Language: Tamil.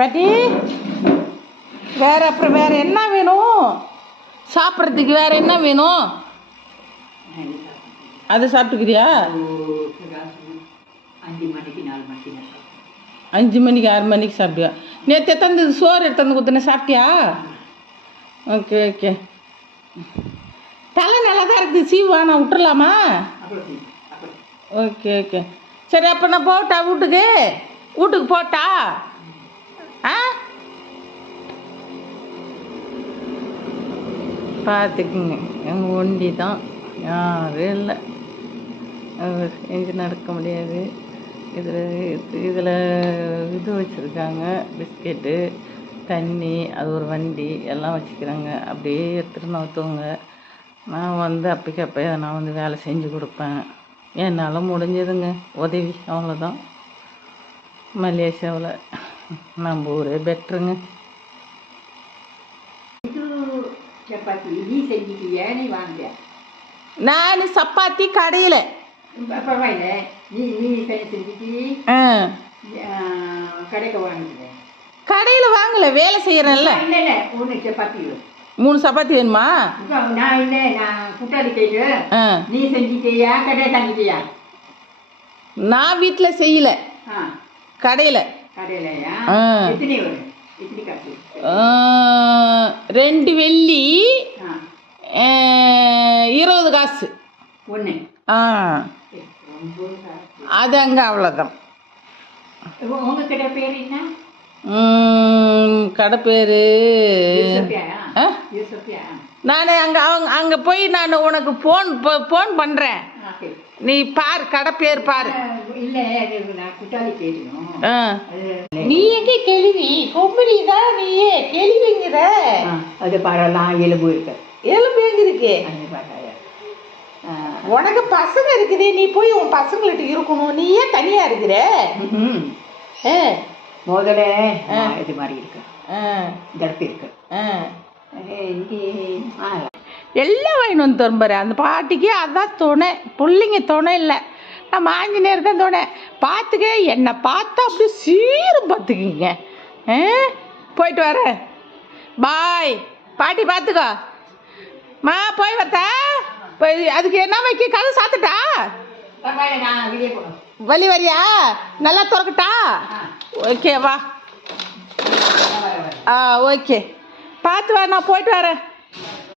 பாட்டி அப்புறம் வேற என்ன வேணும் சாப்பிட்றதுக்கு? வேற என்ன வேணும்? அது சாப்பிட்டுக்கிறியா? 5 மணிக்கு 6 மணிக்கு சாப்பிட்டியா? நேற்று எத்தந்து சோறு எடுத்து கொடுத்தனே சாப்பிட்டியா? Okay okay. தலை நல்லா தான் இருக்குது, சீவா நான் விட்டுறலாமா? ஓகே ஓகே சரி. அப்போ நான் போட்டா வீட்டுக்கு போட்டா? ஆ பார்த்துக்குங்க, எங்கள் ஒண்டி தான், யாரும் இல்லை. எங்கே நடக்க முடியாது. இதில் இது வச்சுருக்காங்க, பிஸ்கெட்டு, தண்ணி, அது ஒரு வண்டி எல்லாம் வச்சுக்கிறாங்க. அப்படியே எடுத்துகிட்டு நவுத்துவங்க. நான் அப்போ நான் வேலை செஞ்சு கொடுப்பேன். என்னால் முடிஞ்சதுங்க உதவி, அவ்வளோதான். மலேசியாவில் நம்ம ஊரே பெட்ருங்க. நான் சப்பாத்தி கடையில் கடையில் வாங்கல, வேலை செய்யறேன்ல. 3 சப்பாத்தி வேணுமா? நான் வீட்டில் செய்யல, கடையில். 2 வெள்ளி 20 காசு ஒன்று. அது அங்கே அவ்வளோதான். கடை பேர் நான் அங்கே போய் நான் உனக்கு ஃபோன் பண்ணுறேன். நீ பாரு, கடை பேர் பாரு. நீ எங்கே கேள்வி கொம்பரி தான், நீயே கேள்விங்கிற. அது பாடலாம். எலும்பு இருக்கு. எலும்பு எங்க இருக்கு? உனக்கு பசங்க இருக்குது, நீ போய் உன் பசங்கள்ட்ட இருக்கணும். நீ ஏன் தனியா இருக்கிற? முதல்ல இது மாதிரி இருக்கு, இருக்கு. எல்லாம் வாங்கிட்டு வந்து தரும்பாரு அந்த பாட்டிக்கு. அதான் துணை, பிள்ளைங்க துணை இல்லை, நம்ம ஆஞ்சநேயர் தான் துணை. பார்த்துக்க, என்னை பார்த்தா அப்படியே சீரும் பார்த்துக்கிங்க. போயிட்டு வரேன், பாய். பாட்டி பார்த்துக்கோ மா, போய் வரத்தா. அதுக்கு என்ன வைக்க? கதை சாத்துட்டா? வலி வரியா? நல்லா திறக்கட்டா? ஓகே வா. ஓகே பார்த்து வா, நான் போயிட்டு வரேன்.